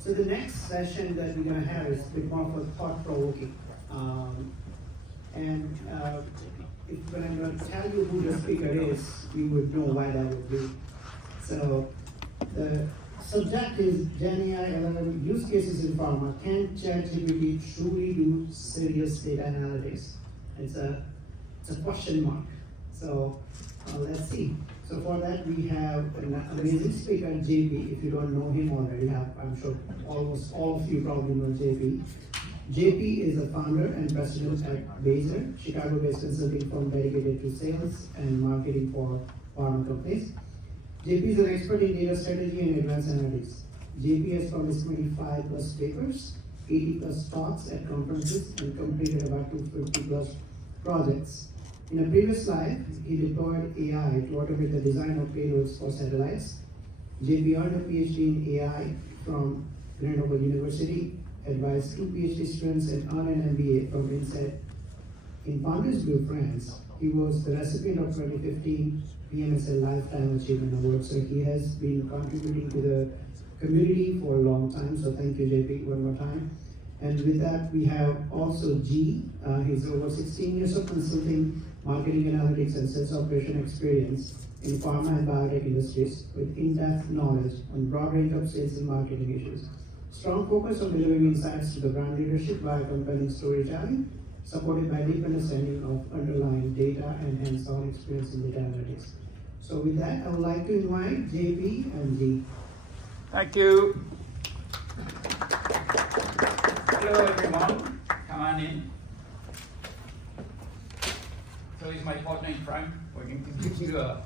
So the next session that we're going to have is a bit more for thought-provoking. When I'm going to tell you who the speaker is, you would know why that would be. So the subject is GenAI LLM use cases in pharma. Can ChatGPT truly do serious data analytics? It's a question mark. So let's see. So for that we have an amazing speaker, JP. If you don't know him already, I'm sure almost all of you probably know JP. JP is a founder and president at Baser, Chicago-based consulting firm dedicated to sales and marketing for pharma companies. JP is an expert in data strategy and advanced analytics. JP has published 25 plus papers, 80 plus talks at conferences, and completed about 250 plus projects. In a previous life, he deployed AI to automate the design of payloads for satellites. JP earned a PhD in AI from Grenoble University, advised 2 PhD students, and earned an MBA from INSEAD. In Founders Blue, France, he was the recipient of 2015 PMSL Lifetime Achievement Award, so he has been contributing to the community for a long time, so thank you, JP, one more time. And with that, we have also G. He's over 16 years of consulting, marketing analytics, and sales operation experience in pharma and biotech industries with in-depth knowledge on broad range of sales and marketing issues. Strong focus on delivering insights to the brand leadership via compelling storytelling, supported by deep understanding of underlying data and hands-on experience in data analytics. So with that, I would like to invite JP and G. Thank you. Hello everyone, come on in. So he's my partner in crime. We're going to give you a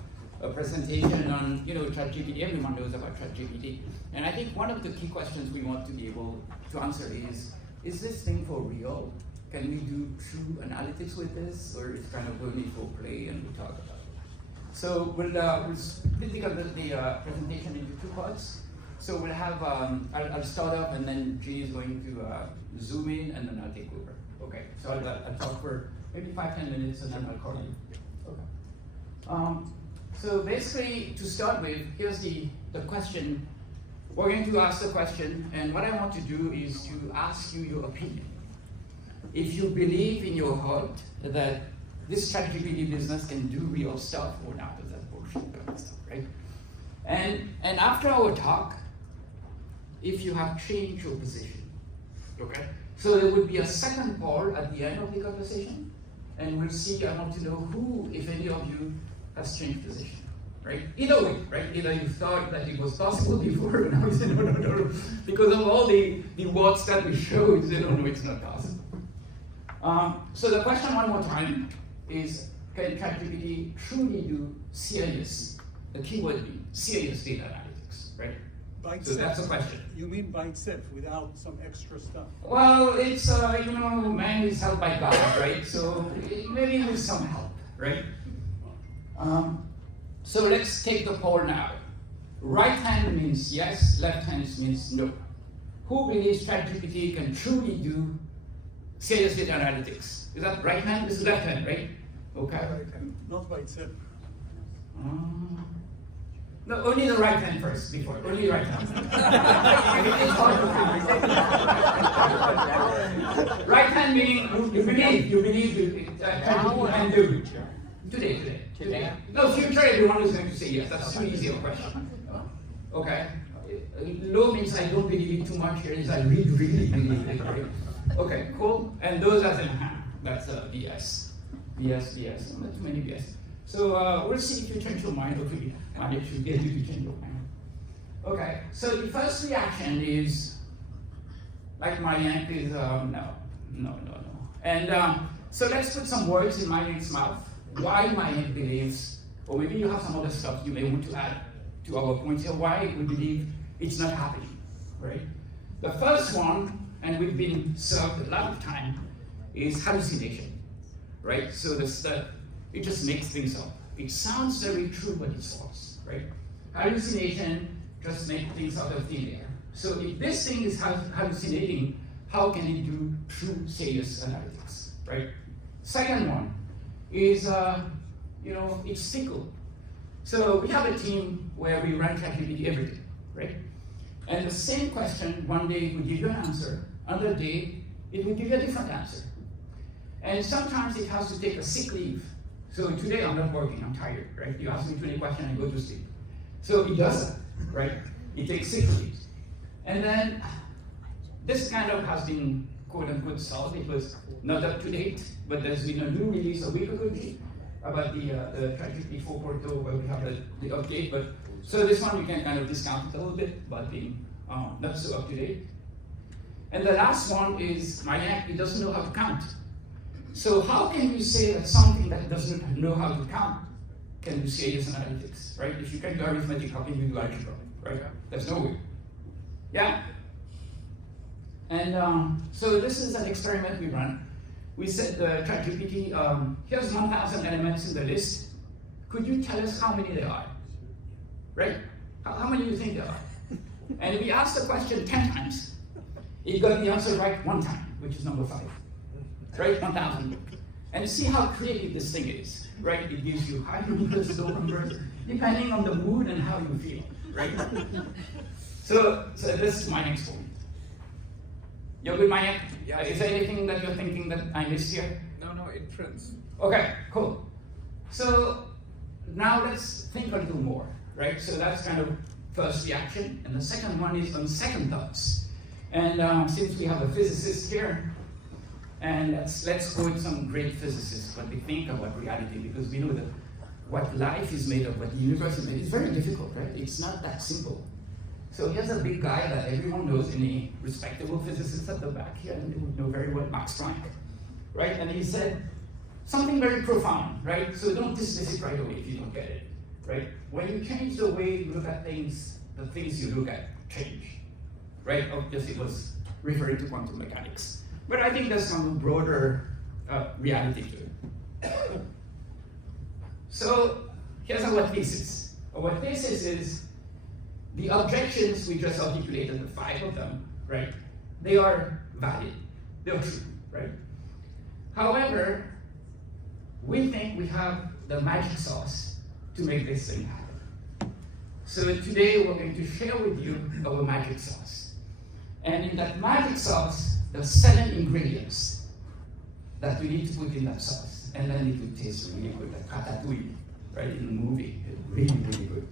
presentation on, ChatGPT. Everyone knows about ChatGPT. And I think one of the key questions we want to be able to answer is this thing for real? Can we do true analytics with this? Or is it kind of only for play and we talk about it? So we'll split the presentation into 2 parts. So we'll have, I'll start off and then G is going to zoom in and then I'll take over. Okay, so I'll talk for maybe 5-10 minutes and then I'll call you. Okay. So basically, to start with, here's the question. We're going to ask the question, and what I want to do is to ask you your opinion. If you believe in your heart that this ChatGPT business can do real stuff or not, is that bullshit kind of stuff, right? And after our talk, if you have changed your position, okay? So there would be a second poll at the end of the conversation, and we'll see, I want to know who, if any of you, has changed position, right? Either way, right? Either you thought that it was possible before, and now you say, no. Because of all the words that we showed, you say, no, it's not possible. So the question one more time is, can ChatGPT truly do serious, the keyword being serious data analytics, right? So that's the question. You mean by itself, without some extra stuff? Well, it's, man is held by God, right? So maybe with some help, right? So let's take the poll now. Right hand means yes, left hand means no. Who believes ChatGPT can truly do serious data analytics? Is that right hand? This is left hand, right? Okay. Right hand, not by itself. No, only the right hand first, before. Only right hand. Right hand meaning you believe ChatGPT can do. Today. No, future, everyone is going to say yes. That's too easy a question. Okay. Low means I don't believe it too much. Here is I really believe it. Right? Okay, cool. And those as in hand. That's BS. BS. Not too many BS. So we'll see if you change your mind or if we manage to get you to change your mind. Okay, so the first reaction is, like Marianne, is no. And so let's put some words in Marianne's mouth. Why Marianne believes, or maybe you have some other stuff you may want to add to our points here, why we believe it's not happening, right? The first one, and we've been served a lot of time, is hallucination, right? So the stuff, it just makes things up. It sounds very true, but it's false, right? Hallucination just makes things out of thin air. So if this thing is hallucinating, how can it do true, serious analytics, right? Second one is, it's fickle. So we have a team where we run ChatGPT every day, right? And the same question, one day it would give you an answer, another day it would give you a different answer. And sometimes it has to take a sick leave. So today I'm not working, I'm tired, right? You ask me 20 questions, I go to sleep. So it does that, right? It takes sick leave. And then this kind of has been quote unquote solved. It was not up to date, but there's been a new release a week ago about the ChatGPT 4.0 where we have the update. But so this one we can kind of discount it a little bit by being not so up to date. And the last one is Maniac, it doesn't know how to count. So how can you say that something that doesn't know how to count can do serious analytics, right? If you can do arithmetic, how can you do algebra, right? There's no way. Yeah? And so this is an experiment we run. We said the ChatGPT, here's 1,000 elements in the list. Could you tell us how many there are? Right? How many do you think there are? And we asked the question 10 times. It got the answer right one time, which is number 5. Right? 1,000. And see how creative this thing is, right? It gives you high numbers, low numbers, depending on the mood and how you feel, right? So this is my next point. You're good, Maya? Yeah. Is there anything that you're thinking that I missed here? No, inference. Okay, cool. So now let's think a little more, right? So that's kind of first reaction. And the second one is on second thoughts. And since we have a physicist here, and let's quote some great physicists, what they think about reality, because we know that what life is made of, what the universe is made of, it's very difficult, right? It's not that simple. So here's a big guy that everyone knows, any respectable physicist at the back here, and they would know very well, Max Planck, right? And he said something very profound, right? So don't dismiss it right away if you don't get it, right? When you change the way you look at things, the things you look at change, right? Obviously it was referring to quantum mechanics. But I think there's some broader reality to it. So here's our thesis. Our thesis is the objections we just articulated, the 5 of them, right? They are valid, they're true, right? However, we think we have the magic sauce to make this thing happen. So today we're going to share with you our magic sauce. And in that magic sauce, there's 7 ingredients that we need to put in that sauce. And then it will taste really good, like ratatouille, right, in the movie. Really, really good.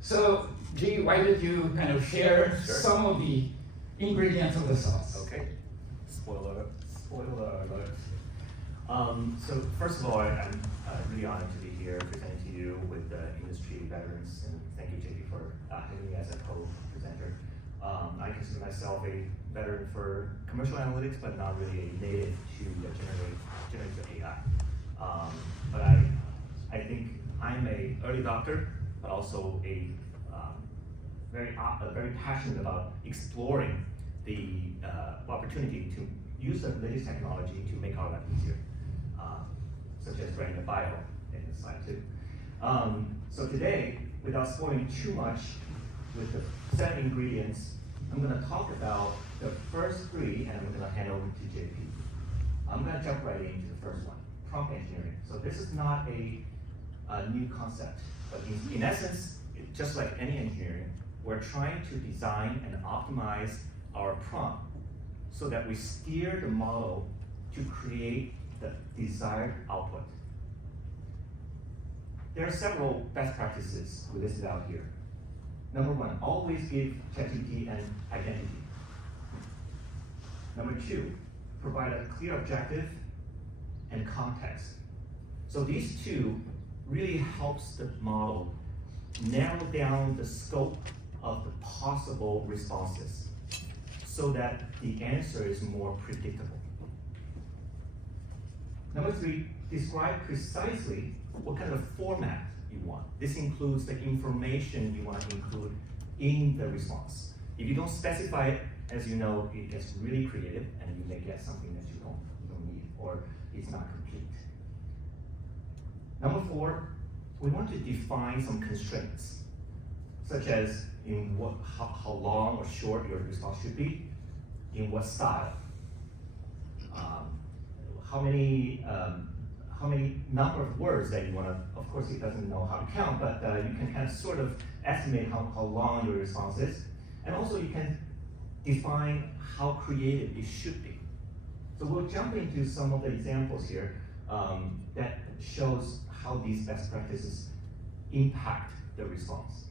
So, G, why don't you kind of share some of the ingredients of the sauce? Okay. Spoiler alert. So first of all, I'm really honored to be here presenting to you with the industry veterans, and thank you, JP, for having me as a co-presenter. I consider myself a veteran for commercial analytics, but not really a native to the generative AI. But I think I'm an early adopter, but also a very passionate about exploring the opportunity to use the latest technology to make our life easier, such as writing a bio in the slide too. So today, without spoiling too much with the 7 ingredients, I'm going to talk about the first 3, and I'm going to hand over to JP. I'm going to jump right into the first one, prompt engineering. So this is not a new concept, but in essence, just like any engineering, we're trying to design and optimize our prompt so that we steer the model to create the desired output. There are several best practices we listed out here. Number 1, always give ChatGPT an identity. Number 2, provide a clear objective and context. So these 2 really helps the model narrow down the scope of the possible responses so that the answer is more predictable. Number 3, describe precisely what kind of format you want. This includes the information you want to include in the response. If you don't specify it, as you know, it gets really creative and you may get something that you don't need or it's not complete. Number 4, we want to define some constraints, such as in how long or short your response should be, in what style, many number of words that you want to, of course it doesn't know how to count, but you can kind of sort of estimate how long your response is. And also you can define how creative it should be. So we'll jump into some of the examples here that shows how these best practices impact the response.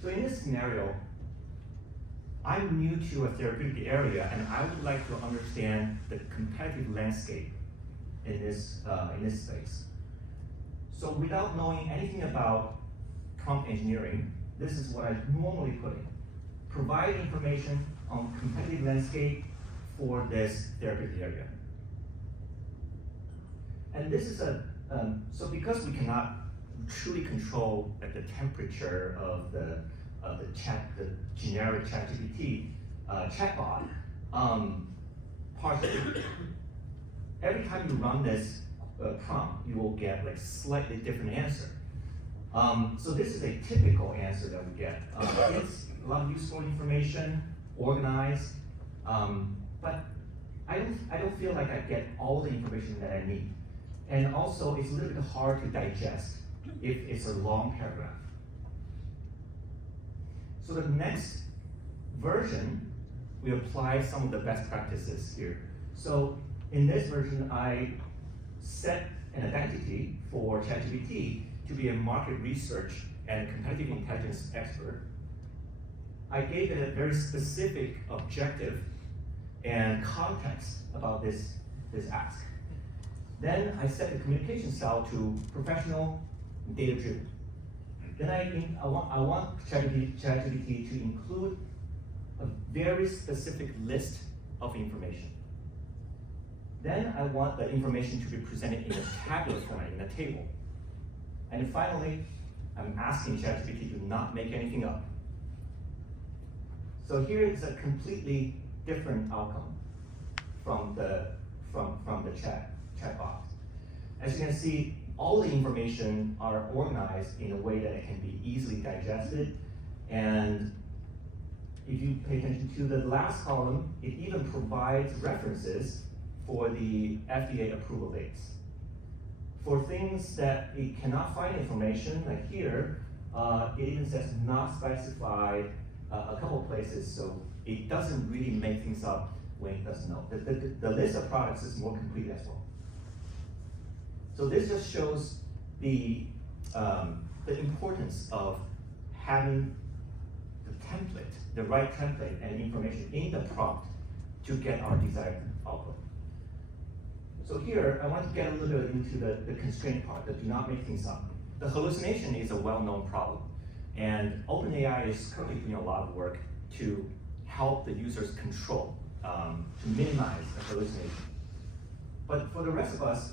So in this scenario, I'm new to a therapeutic area and I would like to understand the competitive landscape in this space. So without knowing anything about prompt engineering, this is what I normally put in. Provide information on competitive landscape for this therapeutic area. And this is so because we cannot truly control like the temperature of the generic ChatGPT chatbot, partially, every time you run this prompt, you will get like slightly different answer. So this is a typical answer that we get. It's a lot of useful information, organized, but I don't feel like I get all the information that I need. And also, it's a little bit hard to digest if it's a long paragraph. So the next version, we apply some of the best practices here. So in this version, I set an identity for ChatGPT to be a market research and competitive intelligence expert. I gave it a very specific objective and context about this ask. Then I set the communication style to professional, data-driven. Then I want ChatGPT to include a very specific list of information. Then I want the information to be presented in a tabular format, in a table. And finally, I'm asking ChatGPT to not make anything up. So here is a completely different outcome from the chatbot. As you can see, all the information are organized in a way that it can be easily digested. And if you pay attention to the last column, it even provides references for the FDA approval dates. For things that it cannot find information, like here, it even says not specified a couple places, so it doesn't really make things up when it doesn't know. The list of products is more complete as well. So this just shows the importance of having the template, the right template and information in the prompt to get our desired output. So here, I want to get a little bit into the constraint part, the do not make things up. The hallucination is a well-known problem, and OpenAI is currently doing a lot of work to help the users control, to minimize the hallucination. But for the rest of us,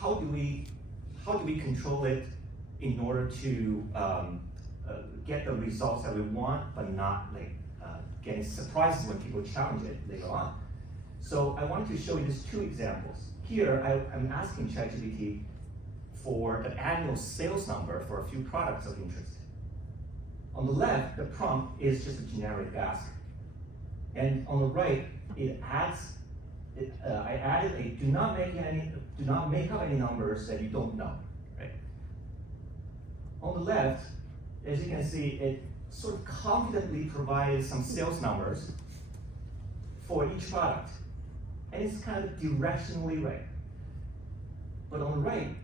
how do we control it in order to get the results that we want, but not like getting surprises when people challenge it later on? So I wanted to show you just two examples. Here, I'm asking ChatGPT for an annual sales number for a few products of interest. On the left, the prompt is just a generic ask. And on the right, I added a do not make up any numbers that you don't know, right? On the left, as you can see, it sort of confidently provided some sales numbers for each product. And it's kind of directionally right. But on the right,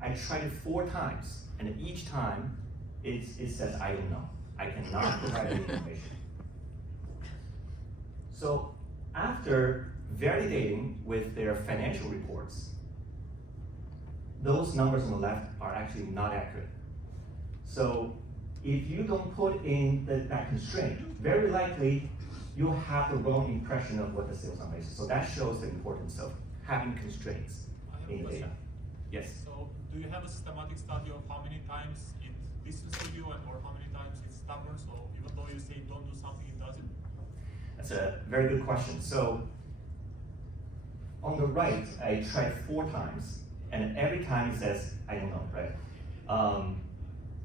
I tried it 4 times, and each time it says, I don't know. I cannot provide any information. So after validating with their financial reports, those numbers on the left are actually not accurate. So if you don't put in that constraint, very likely you'll have the wrong impression of what the sales number is. So that shows the importance of having constraints in data. Yes? So do you have a systematic study of how many times it listens to you or how many times it's stubborn? So even though you say don't do something, it does it? That's a very good question. So on the right, I tried 4 times, and every time it says, I don't know, right?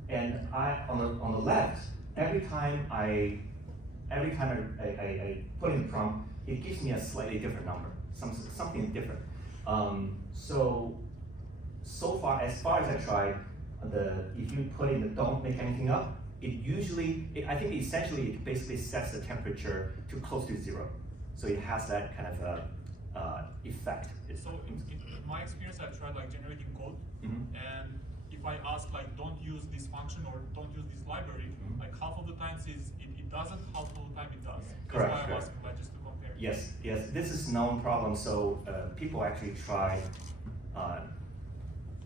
And on the left, every time I put in the prompt, it gives me a slightly different number, something different. So far as I tried, if you put in the don't make anything up, I think essentially it basically sets the temperature to close to 0. So it has that kind of effect. So in my experience, I've tried like generating code, Mm-hmm. and if I ask like don't use this function or don't use this library, Mm-hmm. like half of the times it doesn't, half of the time it does. Correct, That's why I'm correct. asking like just to compare. Yes, this is known problem. So people actually try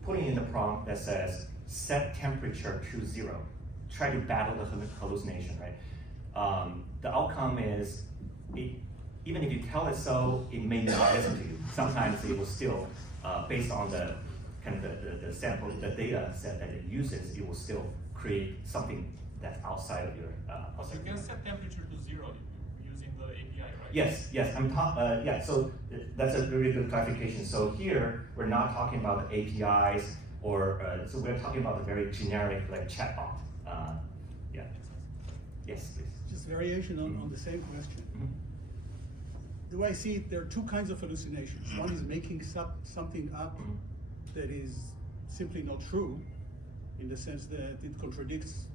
putting in the prompt that says set temperature to 0. Try to battle the hallucination, right? The outcome is, even if you tell it so, it may not listen to you. Sometimes it will still, based on the kind of the sample, the data set that it uses, it will still create something that's outside of your. You can set temperature to 0 using the API, right? Yes. Yeah. So that's a really good clarification. So here we're not talking about the APIs, or so we're talking about the very generic like chatbot. Yeah. Yes, please. Just variation on the same question. Mhm. The way I see it, there are two kinds of hallucinations. One is making something up Mhm. that is simply not true, in the sense that it contradicts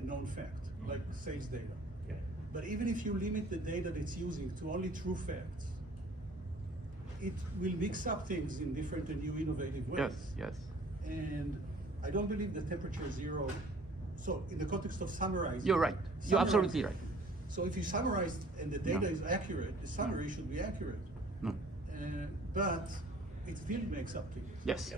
a known fact, like sales data. Yeah. But even if you limit the data that it's using to only true facts, it will mix up things in different and new innovative ways. Yes. And I don't believe the temperature 0. So in the context of summarizing. You're right. You're summarize- absolutely right. So if you summarize and the data No. is accurate, the summary should be accurate. No. But it still makes up things. Yes.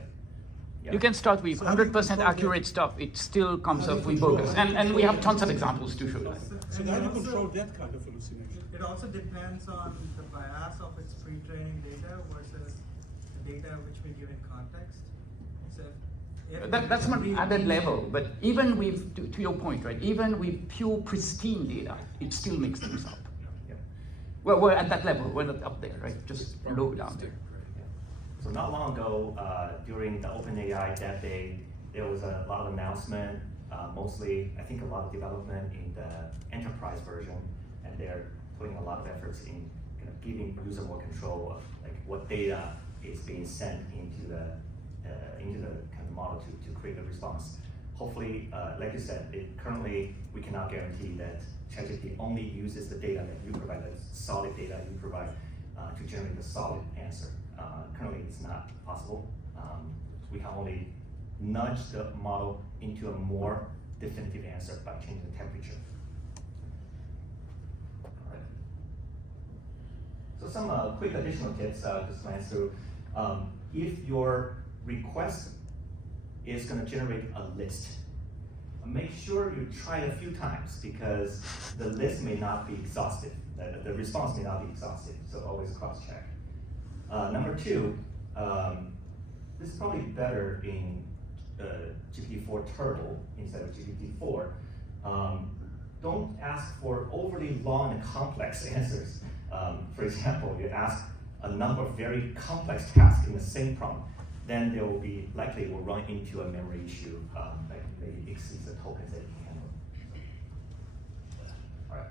Yeah. You can start with So how do you 100% control accurate that? stuff. It still comes How do up you with control- bogus. how do you And we control have tons of that? examples to show you that. So And how do you also- control that kind of hallucination? It also depends on the bias of its pre-training data versus the data which we give in context. So if That's an we- added level, but even with, to your point, right, even with pure pristine data, it still makes things up. Yeah. Well, we're at that level, we're not up there, right, just low down there. So not long ago, during the OpenAI Dev Day, there was a lot of announcement, mostly, I think a lot of development in the enterprise version, and they're putting a lot of efforts in kind of giving user more control of like what data is being sent into the kind of model to create a response. Hopefully, like you said, currently we cannot guarantee that ChatGPT only uses the data that you provide, the solid data you provide, to generate the solid answer. Currently, it's not possible. We can only nudge the model into a more definitive answer by changing the temperature. All right. So some quick additional tips just glance through. If your request is going to generate a list, make sure you try it a few times because the list may not be exhaustive. The response may not be exhaustive, so always cross-check. Number 2, this is probably better in GPT-4 Turbo instead of GPT-4. Don't ask for overly long and complex answers. For example, you ask a number of very complex tasks in the same prompt, then there will be likely will run into a memory issue, like maybe exceeds the tokens that it can handle. All right.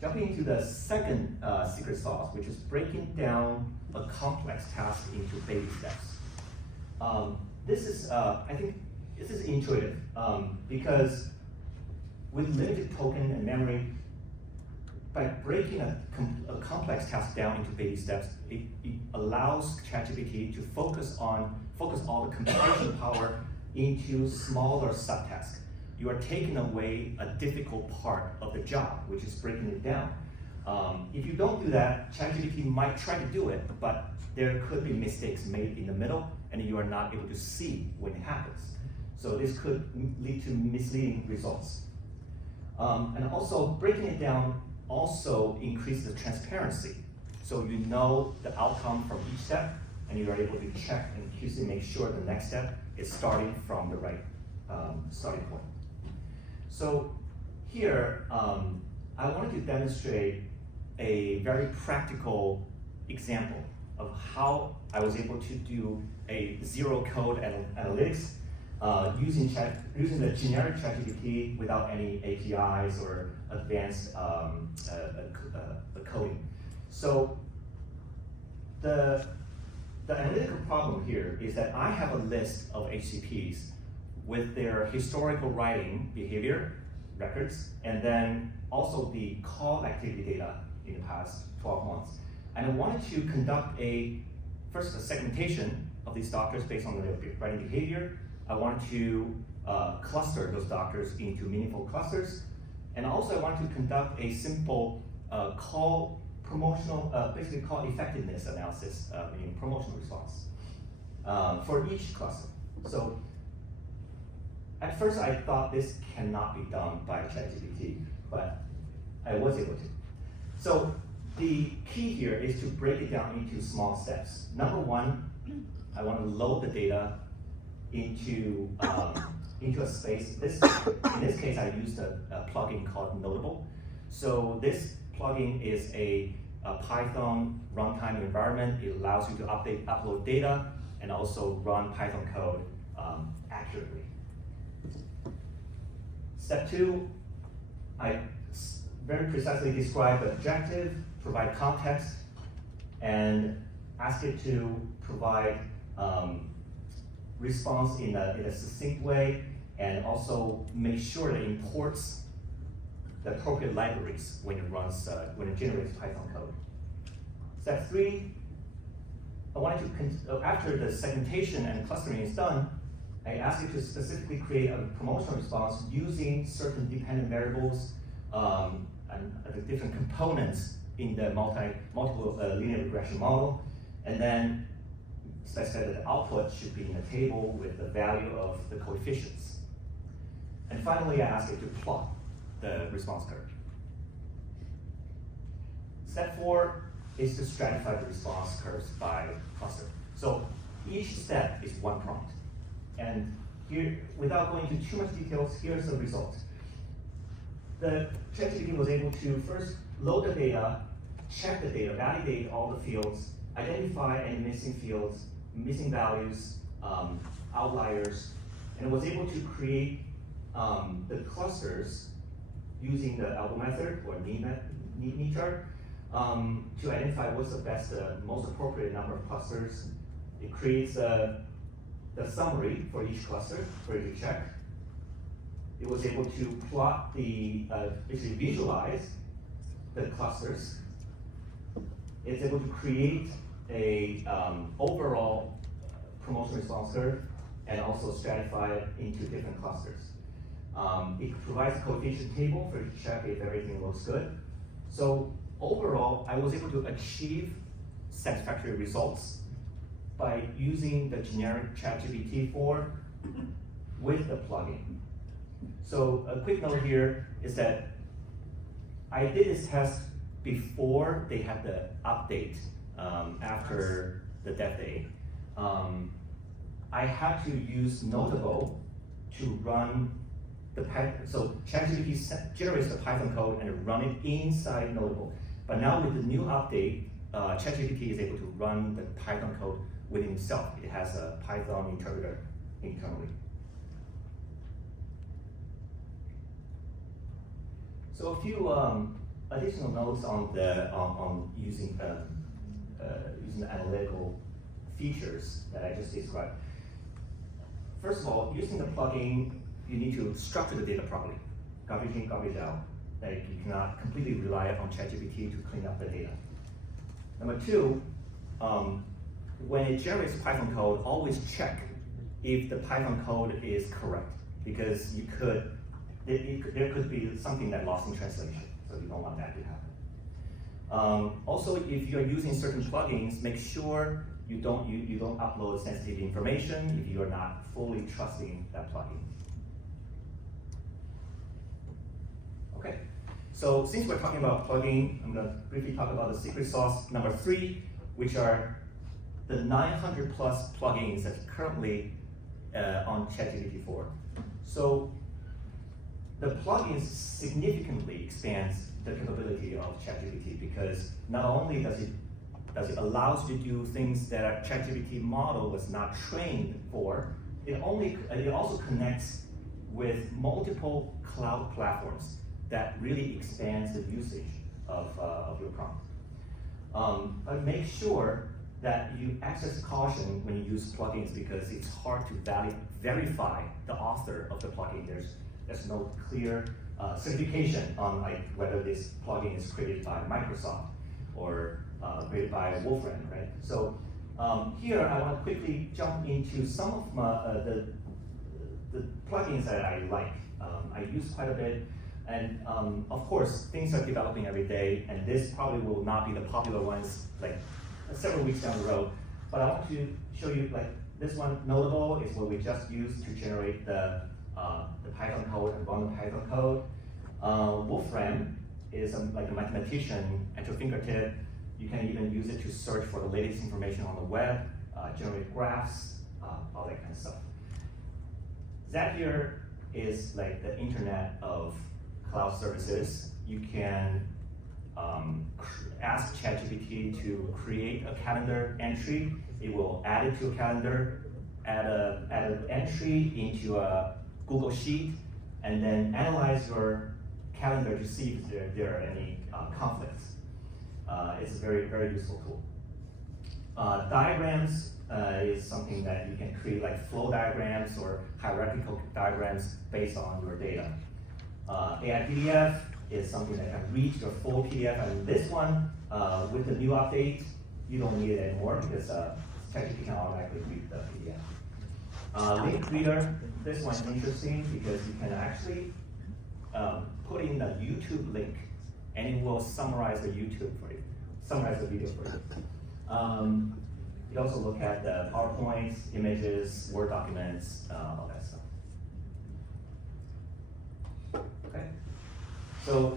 Jumping into the second secret sauce, which is breaking down a complex task into baby steps. This is, I think, this is intuitive because with limited token and memory, by breaking a complex task down into baby steps, it allows ChatGPT to focus all the computation power into smaller subtasks. You are taking away a difficult part of the job, which is breaking it down. If you don't do that, ChatGPT might try to do it, but there could be mistakes made in the middle, and you are not able to see when it happens. So this could lead to misleading results. And also, breaking it down also increases the transparency. So you know the outcome from each step, and you are able to check and QC make sure the next step is starting from the right starting point. So here, I wanted to demonstrate a very practical example of how I was able to do a zero-code analytics using the generic ChatGPT without any APIs or advanced coding. So the the analytical problem here is that I have a list of HCPs with their historical writing behavior records, and then also the call activity data in the past 12 months. And I wanted to conduct first a segmentation of these doctors based on their writing behavior. I wanted to cluster those doctors into meaningful clusters. And also I wanted to conduct a simple basically call effectiveness analysis, meaning promotional response, for each cluster. So at first I thought this cannot be done by ChatGPT, but I was able to. So the key here is to break it down into small steps. Number one, I want to load the data into a space. In this case, I used a plugin called Notable. So this plugin is a Python runtime environment. It allows you to upload data and also run Python code accurately. Step two, I very precisely describe the objective, provide context, and ask it to provide response in a succinct way, and also make sure that it imports the appropriate libraries when it generates Python code. Step three, I wanted to, after the segmentation and clustering is done, I asked it to specifically create a promotional response using certain dependent variables and the different components in the multiple linear regression model, and then specify that the output should be in a table with the value of the coefficients. And finally, I asked it to plot the response curve. Step four is to stratify the response curves by cluster. So each step is one prompt. And here, without going into too much details, here's the result. The ChatGPT was able to first load the data, check the data, validate all the fields, identify any missing fields, missing values, outliers, and it was able to create the clusters using the algo method or knee chart to identify what's the best, most appropriate number of clusters. It creates the summary for each cluster for you to check. It was able to plot basically visualize the clusters. It's able to create a overall promotion response curve and also stratify it into different clusters. It provides a coefficient table for you to check if everything looks good. So overall, I was able to achieve satisfactory results by using the generic ChatGPT 4 with the plugin. So a quick note here is that I did this test before they had the update after the dev day. I had to use Notable to run the Python. So ChatGPT generates the Python code and run it inside Notable. But now with the new update, ChatGPT is able to run the Python code within itself. It has a Python interpreter internally. So a few additional notes on using the analytical features that I just described. First of all, using the plugin, you need to structure the data properly. Garbage in, garbage out. That you cannot completely rely on ChatGPT to clean up the data. Number two, when it generates Python code, always check if the Python code is correct, because there could be something that lost in translation, so you don't want that to happen. Also, if you're using certain plugins, make sure you don't upload sensitive information if you're not fully trusting that plugin. Okay, so since we're talking about plugin, I'm going to briefly talk about the secret sauce number 3, which are the 900 plus plugins that's currently on ChatGPT 4. So the plugins significantly expands the capability of ChatGPT, because not only does it allows you to do things that a ChatGPT model was not trained for, it also connects with multiple cloud platforms that really expands the usage of your prompt. But make sure that you exercise caution when you use plugins because it's hard to verify the author of the plugin. There's no clear certification on like whether this plugin is created by Microsoft or created by Wolfram, right? So here I want to quickly jump into some of my, the plugins that I like. I use quite a bit, and of course things are developing every day, and this probably will not be the popular ones like several weeks down the road. But I want to show you like this one notable is what we just used to generate the Python code and run the Python code. Wolfram is like a mathematician at your fingertip. You can even use it to search for the latest information on the web, generate graphs, all that kind of stuff. Zapier is like the internet of cloud services. You can ask ChatGPT to create a calendar entry. It will add it to a calendar, add an entry into a Google Sheet, and then analyze your calendar to see if there are any conflicts. It's a very, very useful tool. Diagrams is something that you can create like flow diagrams or hierarchical diagrams based on your data. AI PDF is something that can read your full PDF, and this one, with the new update, you don't need it anymore because ChatGPT can automatically read the PDF. Link Reader, this one's interesting because you can actually put in a YouTube link and it will summarize the YouTube for you, summarize the video for you. You also look at the PowerPoints, images, Word documents, all that stuff. Okay, so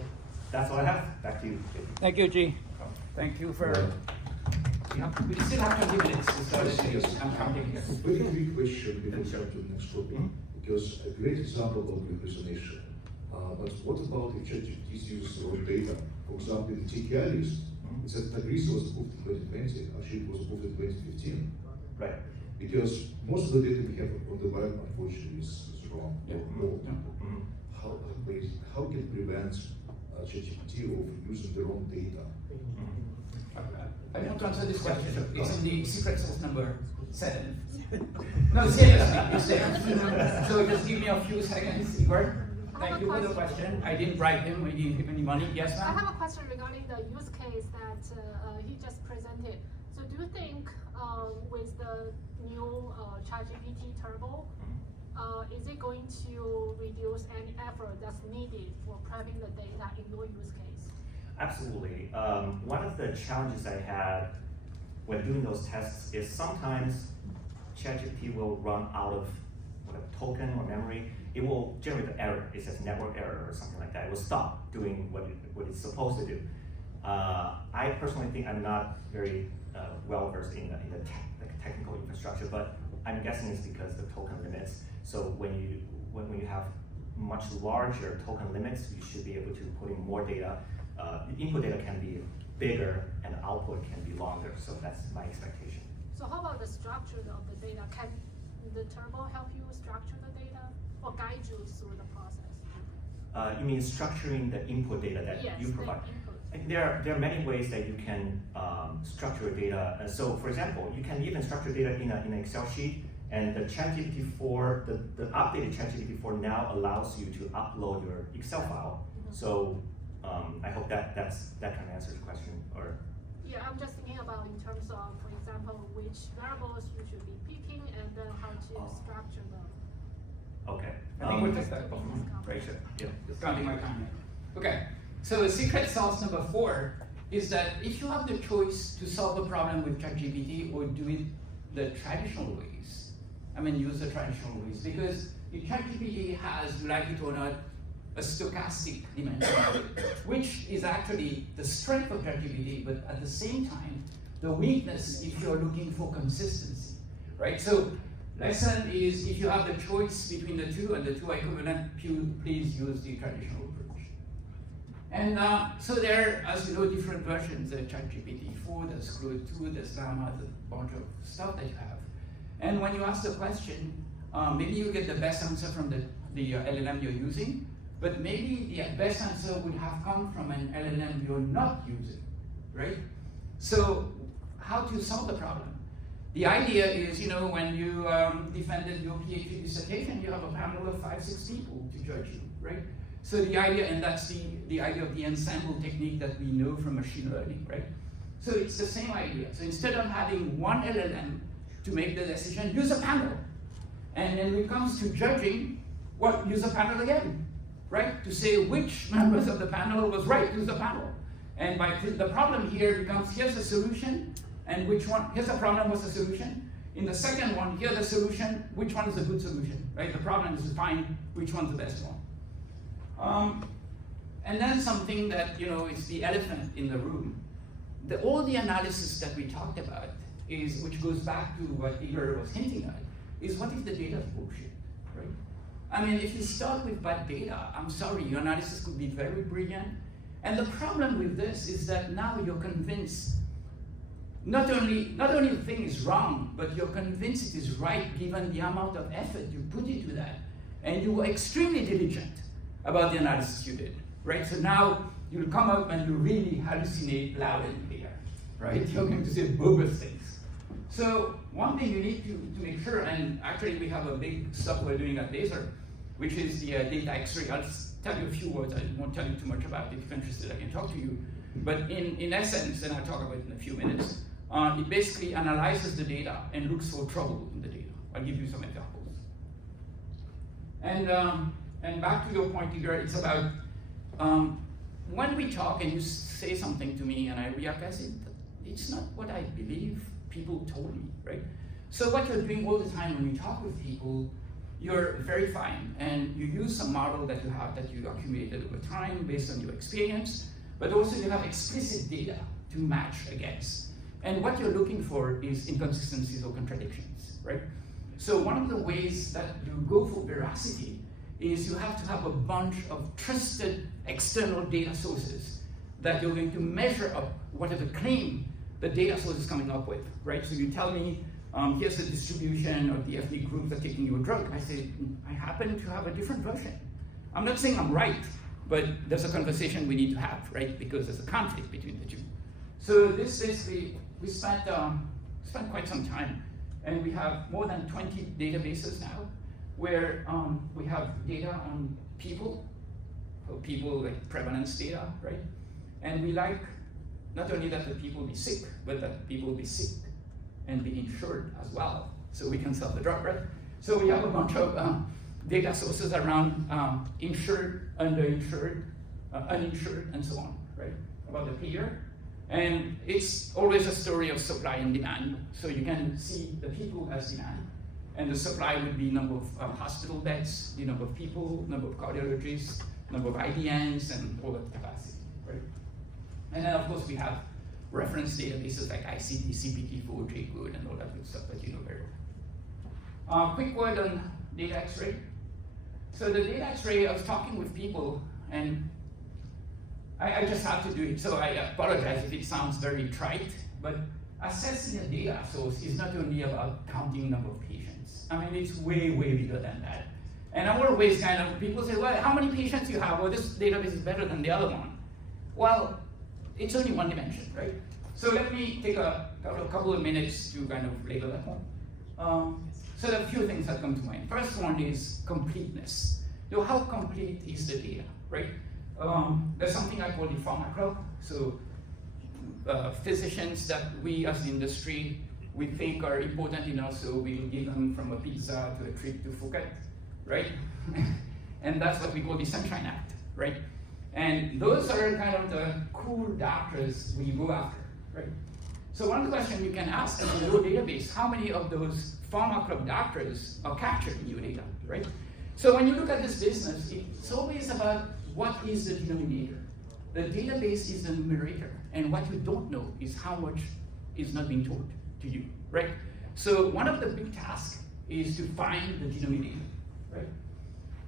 that's all I have. Back to you. Thank you, G. Thank you for. We still have 20 minutes to start the video. I'm counting here. Very quick question before we jump to the next topic, because a great example of impersonation. But what about if ChatGPT's use of data? For example, the TKI list, it said Agrees was approved in 2020, actually it was approved in 2015. Right. Because most of the data we have on the web, unfortunately, is wrong. Yeah. Or old. How can prevent ChatGPT of using the wrong data? I want to answer this question. It's in the secret sauce number 7. No, seriously. So just give me a few seconds, Igor. Thank you for the question. I didn't bribe him. We didn't give any money. Yes, ma'am? I have a question regarding the use case that he just presented. So do you think with the new ChatGPT Turbo, is it going to reduce any effort that's needed for prepping the data in your use case? Absolutely. One of the challenges I had when doing those tests is sometimes ChatGPT will run out of a token or memory. It will generate an error. It says network error or something like that. It will stop doing what it's supposed to do. I personally think I'm not very well versed in the technical infrastructure, but I'm guessing it's because the token limits. So when you have much larger token limits, you should be able to put in more data. The input data can be bigger and the output can be longer. So that's my expectation. So how about the structure of the data? Can the Turbo help you structure the data or guide you through the process? You mean structuring the input data that Yes, you provide? the input. And there are many ways that you can structure data. So for example, you can even structure data in an Excel sheet, and the ChatGPT 4, the updated ChatGPT 4 now allows you to upload your Excel file. So I hope that kind of answers the question. Or Yeah, I'm just thinking about in terms of, for example, which variables you should be picking and then how to structure them. okay. I think we'll take that. Great. Yeah, just counting my time here. Okay, so secret sauce number 4 is that if you have the choice to solve a problem with ChatGPT or do it the traditional ways, I mean use the traditional ways, because ChatGPT has, like it or not, a stochastic dimension, which is actually the strength of ChatGPT, but at the same time, the weakness if you're looking for consistency, right? So lesson is if you have the choice between the two and the two are equivalent, please use the traditional approach. And so there are, as you know, different versions, ChatGPT 4, there's Claude 2, there's Llama, there's a bunch of stuff that you have. And when you ask the question, maybe you get the best answer from the LLM you're using, but maybe the best answer would have come from an LLM you're not using, right? So how to solve the problem. The idea is, when you defended your PhD dissertation, you have a panel of 5-6 people to judge you, right? So the idea, and that's the idea of the ensemble technique that we know from machine learning, right? So it's the same idea. So instead of having one LLM to make the decision, use a panel. And then when it comes to judging, use a panel again, right? To say which members of the panel was right, use the panel. And the problem here becomes, here's the solution, and here's the problem, what's the solution? In the second one, here's the solution, which one is a good solution, right? The problem is to find which one's the best one. And then something that, is the elephant in the room. All the analysis that we talked about which goes back to what Igor was hinting at, is what if the data is bullshit, right? I mean, if you start with bad data, I'm sorry, your analysis could be very brilliant. And the problem with this is that now you're convinced not only the thing is wrong, but you're convinced it is right given the amount of effort you put into that. And you were extremely diligent about the analysis you did, right? So now you'll come out and you really hallucinate loud and clear, right? You're going to say bogus things. So one thing you need to make sure, and actually we have a big stuff we're doing at Laser, which is the data X-ray. I'll just tell you a few words. I won't tell you too much about it. If you're interested, I can talk to you. But in essence, and I'll talk about it in a few minutes, it basically analyzes the data and looks for trouble in the data. I'll give you some examples. And back to your point, Igor, it's about when we talk and you say something to me and I react, I say, it's not what I believe people told me, right? So what you're doing all the time when you talk with people, you're verifying and you use some model that you have that you accumulated over time based on your experience, but also you have explicit data to match against. And what you're looking for is inconsistencies or contradictions, right? So one of the ways that you go for veracity is you have to have a bunch of trusted external data sources that you're going to measure up whatever claim the data source is coming up with, right? So you tell me, here's the distribution of the ethnic groups that are taking your drug. I say, I happen to have a different version. I'm not saying I'm right, but there's a conversation we need to have, right? Because there's a conflict between the two. So this basically, we spent quite some time, and we have more than 20 databases now, where we have data on people, like prevalence data, right? And we like not only that the people be sick, but that people be sick and be insured as well, so we can sell the drug, right? So we have a bunch of data sources around insured, underinsured, uninsured, and so on, right? About the payer. And it's always a story of supply and demand. So you can see the people as demand, and the supply would be number of hospital beds, the number of people, number of cardiologists, number of IDNs, and all that capacity, right? And then of course we have reference databases like ICD, CPT4, J-code, and all that good stuff that you know very well. Quick word on data X-ray. So the data X-ray, I was talking with people, and I just have to do it, so I apologize if it sounds very trite, but assessing a data source is not only about counting number of patients. I mean, it's way, way bigger than that. And I'm always people say, well, how many patients you have? Well, this database is better than the other one. Well, it's only one dimension, right? So let me take a couple of minutes to kind of label that one. So there are a few things that come to mind. First one is completeness. So how complete is the data, right? There's something I call the pharma club. So physicians that we as the industry, we think are important enough, so we'll give them from a pizza to a trip to Phuket, right? And that's what we call the Sunshine Act, right? And those are kind of the cool doctors we go after, right? So one question you can ask in your database, how many of those pharma club doctors are captured in your data, right? So when you look at this business, it's always about what is the denominator. The database is the numerator, and what you don't know is how much is not being told to you, right? So one of the big tasks is to find the denominator, right?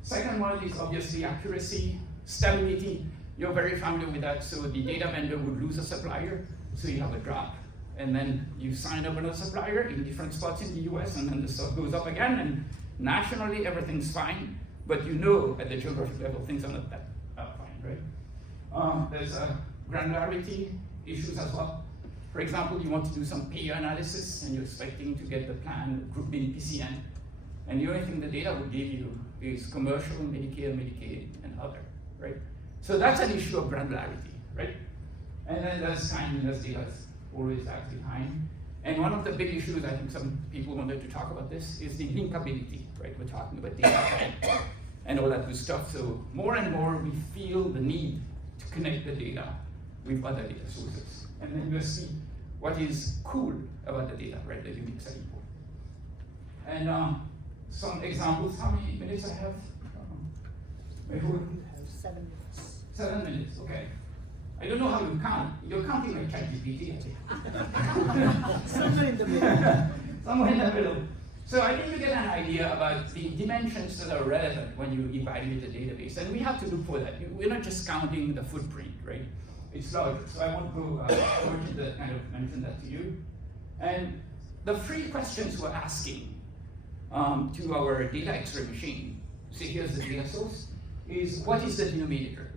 Second one is obviously accuracy. Stability, you're very familiar with that. So the data vendor would lose a supplier, so you have a drop. And then you sign up another supplier in different spots in the US, and then the stuff goes up again, and nationally everything's fine, but you know at the geographic level things are not that fine, right? There's granularity issues as well. For example, you want to do some payer analysis and you're expecting to get the plan grouped in PCN, and the only thing the data will give you is commercial, Medicare, Medicaid, and other, right? So that's an issue of granularity, right? And then there's timeliness data is always lags behind. And one of the big issues, I think some people wanted to talk about this, is the linkability, right? We're talking about data and all that good stuff. So more and more we feel the need to connect the data with other data sources. And then we'll see what is cool about the data, right? The unique selling point. And some examples, how many minutes I have? You have 7 minutes. 7 minutes, okay. I don't know how you count. You're counting like ChatGPT, I think. Somewhere in the middle. Somewhere in the middle. So I think you get an idea about the dimensions that are relevant when you evaluate a database. And we have to look for that. We're not just counting the footprint, right? It's larger. So I won't go over to the kind of mention that to you. And the three questions we're asking to our data X-ray machine, see here's the data source, is what is the denominator?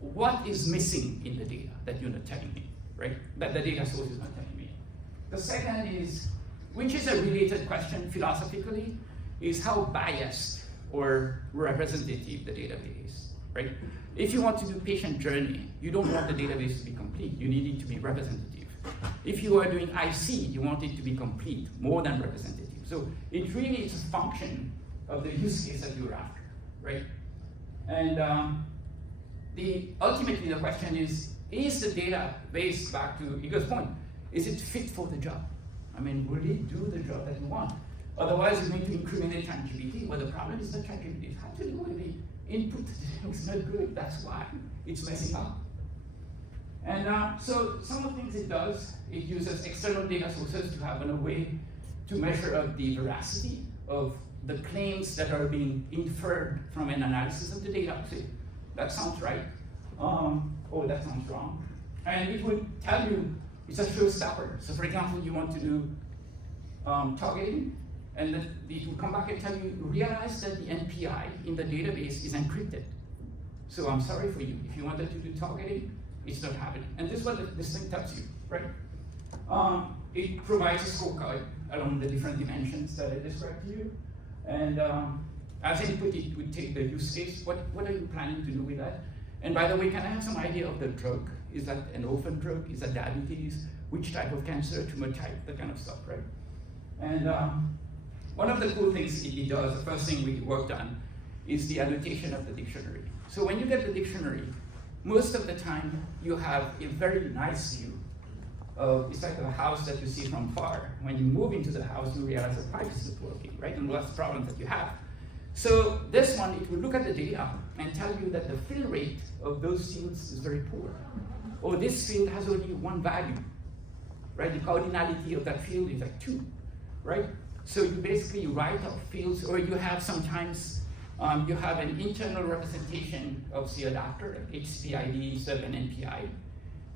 What is missing in the data that you're not telling me, right? That the data source is not telling me. The second is, which is a related question philosophically, is how biased or representative the database is, right? If you want to do patient journey, you don't want the database to be complete. You need it to be representative. If you are doing IC, you want it to be complete, more than representative. So it really is a function of the use case that you're after, right? And ultimately the question is the database, back to Igor's point, is it fit for the job? I mean, will it do the job that you want? Otherwise, you're going to incriminate ChatGPT. Well, the problem is that ChatGPT has to do with the input. It's not good. That's why it's messing up. And so some of the things it does, it uses external data sources to have a way to measure out the veracity of the claims that are being inferred from an analysis of the data. Say, that sounds right. Oh, that sounds wrong. And it would tell you it's a showstopper. So for example, you want to do targeting, and it will come back and tell you, realize that the NPI in the database is encrypted. So I'm sorry for you. If you wanted to do targeting, it's not happening. And this is what this thing tells you, right? It provides a scorecard along the different dimensions that I described to you. And as input, it would take the use case. What are you planning to do with that? And by the way, can I have some idea of the drug? Is that an orphan drug? Is that diabetes? Which type of cancer, tumor type, that kind of stuff, right? And one of the cool things it does, the first thing we worked on, is the annotation of the dictionary. So when you get the dictionary, most of the time you have a very nice view of, it's like a house that you see from far. When you move into the house, you realize the pipe is not working, right? And that's the problem that you have. So this one, it will look at the data and tell you that the fill rate of those fields is very poor. Or this field has only one value, right? The cardinality of that field is like 2, right? So you basically write off fields, or you have sometimes, you have an internal representation of, say, a doctor, like HCPID instead of an NPI.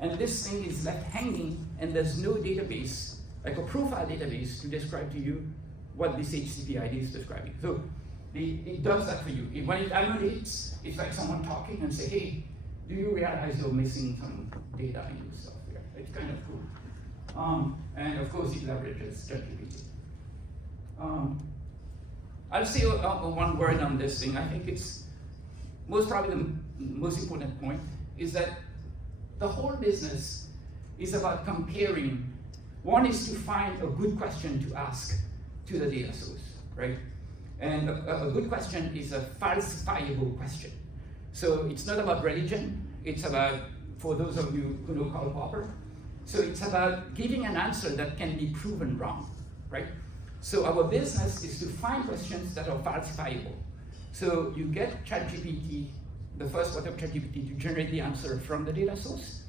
And this thing is left hanging, and there's no database, like a profile database, to describe to you what this HCPID is describing. So it does that for you. When it annotates, it's like someone talking and say, hey, do you realize you're missing some data in your software? It's kind of cool. And of course, it leverages ChatGPT. I'll say one word on this thing. I think it's probably the most important point is that the whole business is about comparing. One is to find a good question to ask to the data source, right? And a good question is a falsifiable question. So it's not about religion, it's about, for those of you who know Karl Popper, so it's about giving an answer that can be proven wrong, right? So our business is to find questions that are falsifiable. So you get ChatGPT, the first part of ChatGPT, to generate the answer from the data source.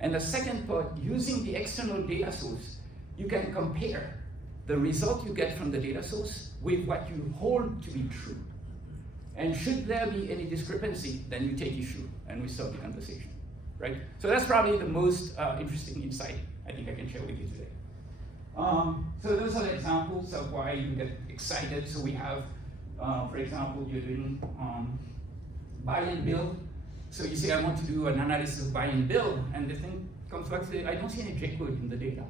And the second part, using the external data source, you can compare the result you get from the data source with what you hold to be true. And should there be any discrepancy, then you take issue and we start the conversation, right? So that's probably the most interesting insight I think I can share with you today. So those are the examples of why you get excited. So we have, for example, you're doing buy and bill. So you say, I want to do an analysis of buy and bill, and the thing comes back and says, I don't see any J-code in the data.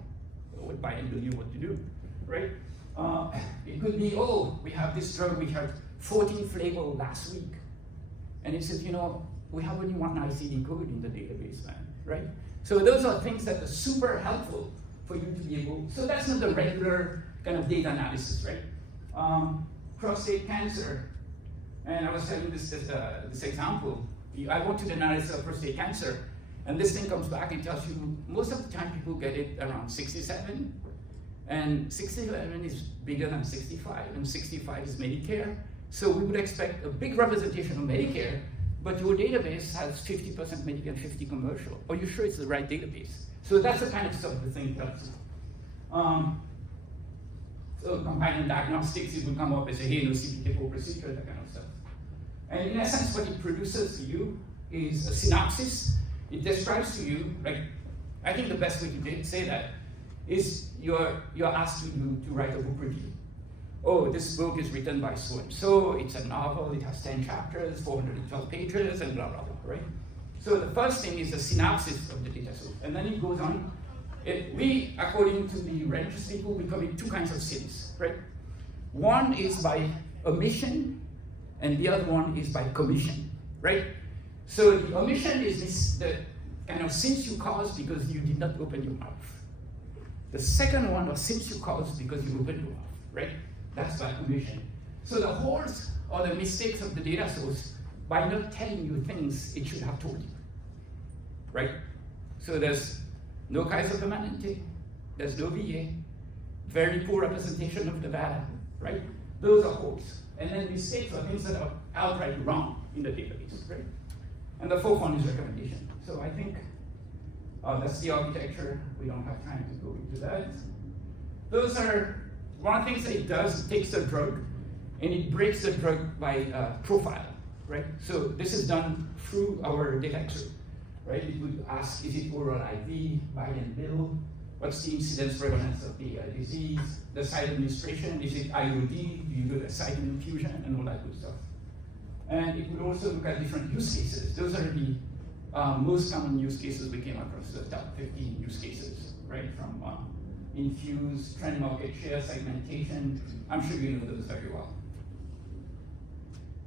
What buy and bill you want to do, right? It could be, oh, we have this drug, we had 14 flavor last week. And it says, you know, we have only one ICD code in the database, man, right? So those are things that are super helpful for you to be able, so that's not the regular kind of data analysis, right? Prostate cancer, and I was telling this example. I want to analyze prostate cancer, and this thing comes back and tells you most of the time people get it around 67, and 67 is bigger than 65, and 65 is Medicare. So we would expect a big representation of Medicare, but your database has 50% Medicare and 50 commercial. Are you sure it's the right database? So that's the kind of stuff the thing tells you. So companion diagnostics, it will come up and say, hey, no CPT4 procedure, that kind of stuff. And in essence, what it produces to you is a synopsis. It describes to you, like, I think the best way to say that is you're asked to write a book review. Oh, this book is written by so-and-so, it's a novel, it has 10 chapters, 412 pages, and blah, blah, blah, right? So the first thing is the synopsis of the data source, and then it goes on. We, according to the religious people, we commit two kinds of sins, right? One is by omission, and the other one is by commission, right? So the omission is the kind of sins you cause because you did not open your mouth. The second one are sins you cause because you opened your mouth, right? That's by commission. So the holes or the mistakes of the data source by not telling you things it should have told you, right? So there's no Kaiser permanente, there's no VA, very poor representation of the data, right? Those are holes. And then mistakes are things that are outright wrong in the database, right? And the fourth one is recommendation. So I think that's the architecture. We don't have time to go into that. Those are one of the things that it does. It takes the drug and it breaks the drug by profile, right? So this is done through our data X-ray, right? It would ask, is it oral IV, buy and bill? What's the incidence prevalence of the disease? The site administration, is it IOD? Do you do the site infusion and all that good stuff? And it would also look at different use cases. Those are the most common use cases we came across, the top 15 use cases, right? From infuse, trend market share, segmentation. I'm sure you know those very well.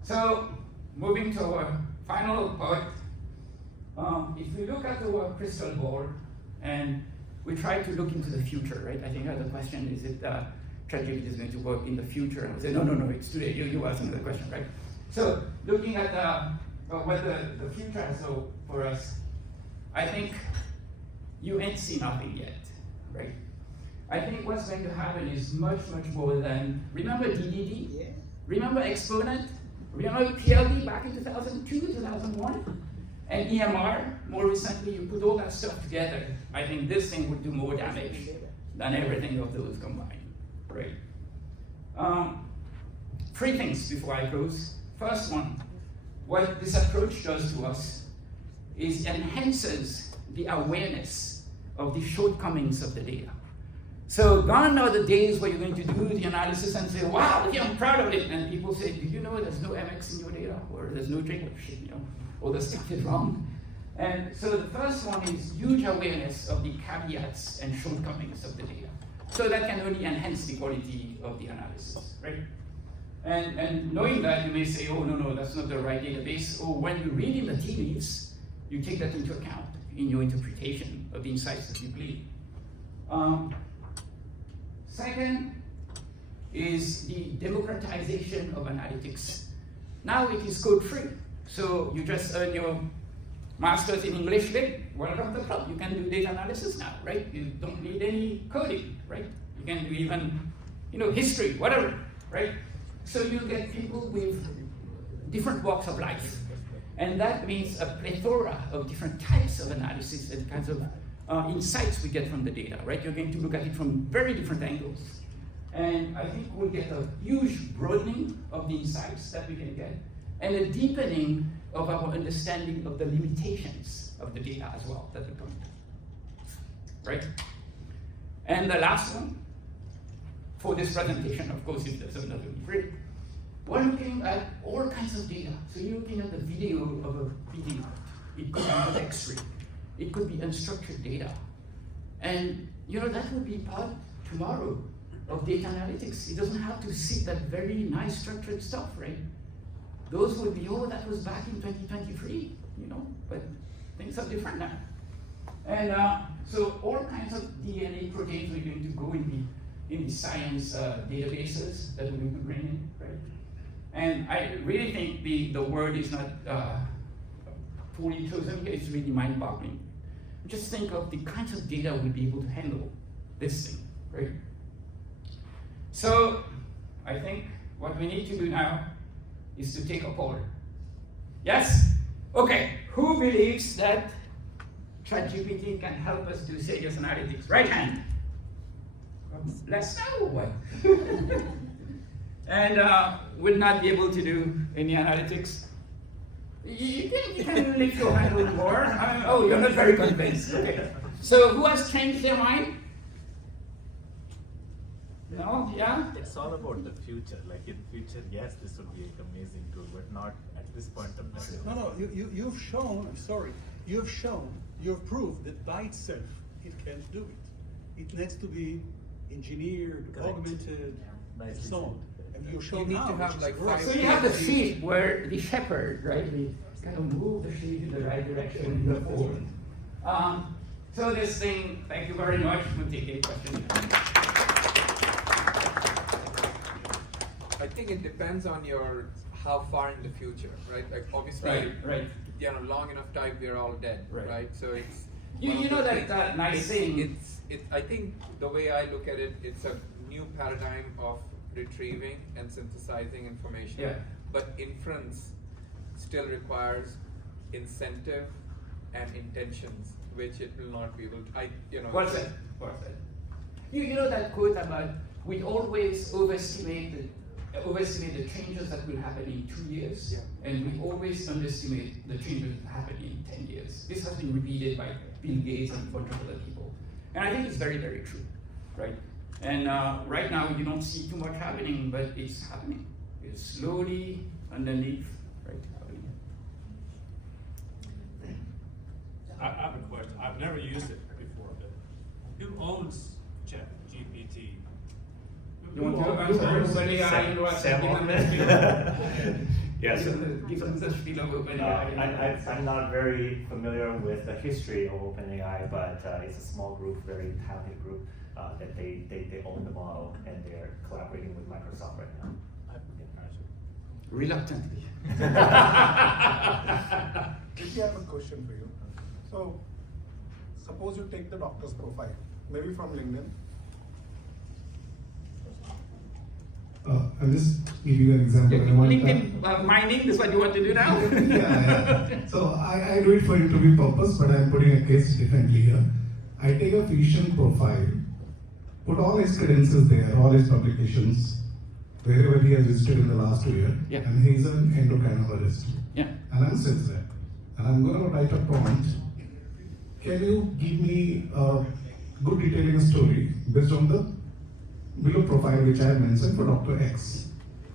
So moving to our final part, if we look at our crystal ball and we try to look into the future, right? I think the question is if ChatGPT is going to work in the future. And I say, no, it's today. You asked me the question, right? So looking at what the future has for us, I think you ain't seen nothing yet, right? I think what's going to happen is much, much more than, remember DDD? Yeah. Remember Exponent? Remember PLD back in 2002, 2001? And EMR, more recently, you put all that stuff together. I think this thing would do more damage than everything of those combined, right? Three things before I close. First one, what this approach does to us is enhances the awareness of the shortcomings of the data. So gone are the days where you're going to do the analysis and say, wow, okay, I'm proud of it. And people say, do you know there's no MX in your data? Or there's no J-code, you know, or the stuff is wrong. And so the first one is huge awareness of the caveats and shortcomings of the data. So that can only enhance the quality of the analysis, right? And knowing that, you may say, oh, no, that's not the right database. Or when you read in the tea leaves, you take that into account in your interpretation of the insights that you glean. Second is the democratization of analytics. Now it is code-free. So you just earn your master's in English Lit. Welcome to the club. You can do data analysis now, right? You don't need any coding, right? You can do even, history, whatever, right? So you get people with different walks of life. And that means a plethora of different types of analysis and kinds of insights we get from the data, right? You're going to look at it from very different angles. And I think we'll get a huge broadening of the insights that we can get and a deepening of our understanding of the limitations of the data as well that will come, right? And the last one, for this presentation, of course, it doesn't have to be free. We're looking at all kinds of data. So you're looking at the video of a beating heart. it could be with X-ray, it could be unstructured data. And that would be part tomorrow of data analytics. It doesn't have to sit that very nice structured stuff, right? Those would be, that was back in 2023, but things are different now. And so all kinds of DNA proteins are going to go in the science databases that we're going to bring in, right? And I really think the word is not fully chosen here, it's really mind-boggling. Just think of the kinds of data we'll be able to handle this thing, right? So I think what we need to do now is to take a poll. Yes? Okay, who believes that ChatGPT can help us do serious analytics? Right hand. Let's know what. And will not be able to do any analytics. You think you can lift your hand a little more? You're not very convinced. Okay. So who has changed their mind? No? Yeah? It's all about the future. Like in future, yes, this would be an amazing tool, but not at this point of time. No, you've shown, you've proved that by itself, it can't do it. It needs to be engineered, Correct. augmented, and so on. And you show You need now, to have which like is great. So you have the sheep where the shepherd, right, we kind of move the sheep in the right direction in the forward. So this thing, thank you very much. We'll take a question. I think it depends on how far in the future, right? Like obviously, Right. Long enough time we're all dead, Right. right? So it's You know that nice thing. I think the way I look at it, it's a new paradigm of retrieving and synthesizing information. Yeah. But inference still requires incentive and intentions, which it will not be able to. What's that? You know that quote about we always overestimate the changes that will happen in 2 years, and we always underestimate the changes that happen in 10 years. This has been repeated by Bill Gates and a bunch of other people. And I think it's very, very true, right? And right now you don't see too much happening, but it's happening. It's slowly underneath, right, happening. I have a question. I've never used it before, but who owns ChatGPT? You want to answer everybody? Sam Altman? Yes. Give them the spiel of OpenAI. I'm not very familiar with the history of OpenAI, but it's a small group, very talented group, that they own the model and they're collaborating with Microsoft right now. Reluctantly. Ricky, I have a question for you. So, suppose you take the doctor's profile, maybe from LinkedIn. I'll just give you an example. LinkedIn mining is what you want to do now? Yeah. So I do it for interview purpose, but I'm putting a case differently here. I take a physician profile, put all his credentials there, all his publications, wherever he has visited in the last 2 years, and he's an endocrinologist. Yeah. And I'm sales rep. And I'm going to write a prompt. Can you give me a good detailing story based on the below profile which I have mentioned for Dr. X?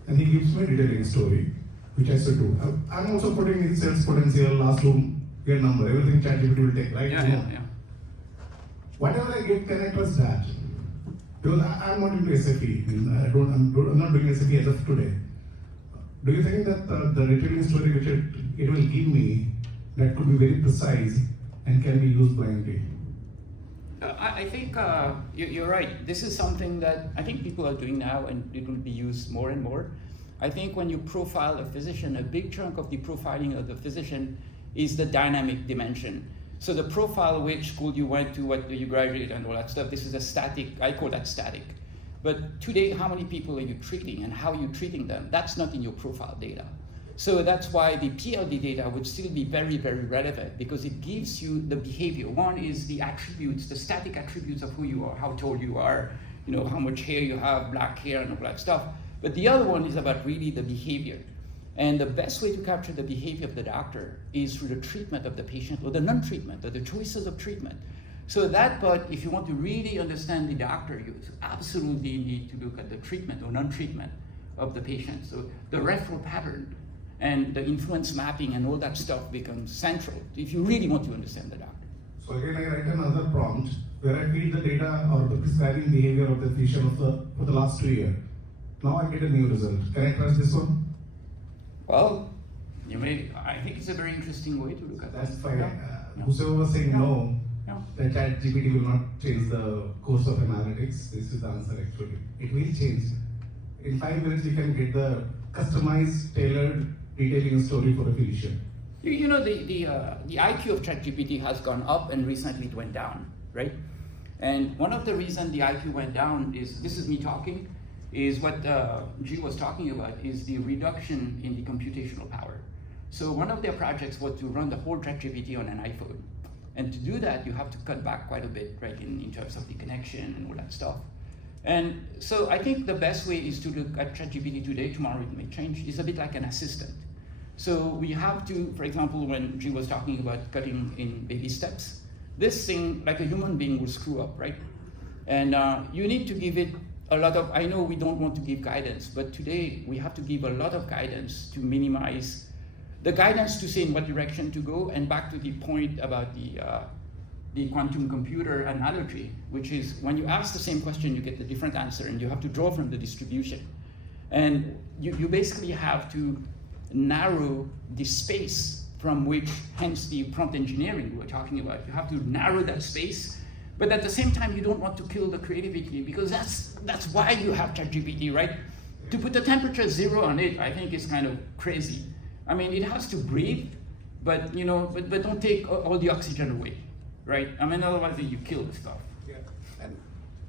And he gives me a detailing story, which I should do. I'm also putting in sales potential, last room, your number, everything ChatGPT will take, right? Yeah. Whatever I get, can I trust that? Because I'm not into SAP. I'm not doing SAP as of today. Do you think that the retailing story which it will give me, that could be very precise and can be used blindly? I think you're right. This is something that I think people are doing now, and it will be used more and more. I think when you profile a physician, a big chunk of the profiling of the physician is the dynamic dimension. So the profile, which school you went to, what you graduated, and all that stuff, this is a static, I call that static. But today, how many people are you treating and how are you treating them? That's not in your profile data. So that's why the PLD data would still be very, very relevant, because it gives you the behavior. One is the attributes, the static attributes of who you are, how tall you are, how much hair you have, black hair and all that stuff. But the other one is about really the behavior. And the best way to capture the behavior of the doctor is through the treatment of the patient, or the non-treatment, or the choices of treatment. So that part, if you want to really understand the doctor, you absolutely need to look at the treatment or non-treatment of the patient. So the referral pattern. and the influence mapping and all that stuff becomes central if you really want to understand the doctor. So again, I write another prompt where I feed the data or the prescribing behavior of the physician for the last 2 years. Now I get a new result. Can I trust this one? Well, I think it's a very interesting way to look at that. That's fine. Whosoever was saying no, that ChatGPT will not change the course of analytics. This is the answer actually. It will change. In 5 minutes, you can get the customized, tailored, detailing story for a physician. You know, the IQ of ChatGPT has gone up and recently it went down, right? And one of the reasons the IQ went down is, this is me talking, is what G was talking about, is the reduction in the computational power. So one of their projects was to run the whole ChatGPT on an iPhone. And to do that, you have to cut back quite a bit, right, in terms of the connection and all that stuff. And so I think the best way is to look at ChatGPT today, tomorrow it may change. It's a bit like an assistant. So we have to, for example, when G was talking about cutting in baby steps, this thing, like a human being, will screw up, right? And you need to give it a lot of, I know we don't want to give guidance, but today we have to give a lot of guidance to minimize the guidance to say in what direction to go, and back to the point about the quantum computer analogy, which is when you ask the same question, you get a different answer, and you have to draw from the distribution. And you basically have to narrow the space from which, hence the prompt engineering we were talking about. You have to narrow that space, but at the same time, you don't want to kill the creativity, because that's why you have ChatGPT, right? To put the temperature 0 on it, I think is kind of crazy. I mean, it has to breathe, but but don't take all the oxygen away, right? I mean, otherwise you kill the stuff. Yeah, and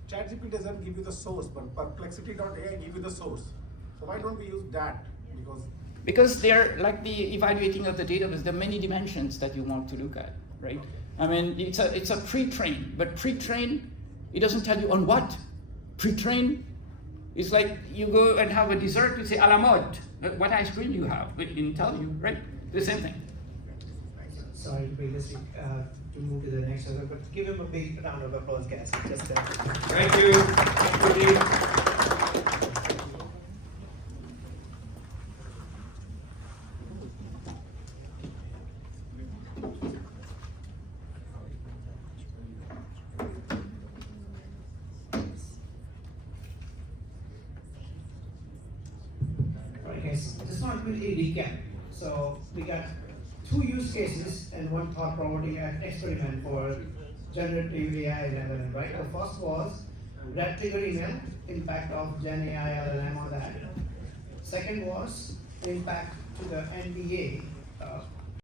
ChatGPT doesn't give you the source, but Perplexity.ai give you the source. So why don't we use that? Because they're like the evaluating of the database. There are many dimensions that you want to look at, right? Okay. I mean, it's a pre-train, but pre-train, it doesn't tell you on what. Pre-train is like you go and have a dessert, you say a la mode. What ice cream you have? It didn't tell you, right? The same thing. Sorry to bring this to move to the next one, but give him a big round of applause, guys. Just Thank you. Thank you. Just want to quickly recap. So we got 2 use cases and 1 thought-provoking experiment for generative AI and LLM, right? The first was red trigger email, impact of Gen AI LLM on that. Second was impact to the NBA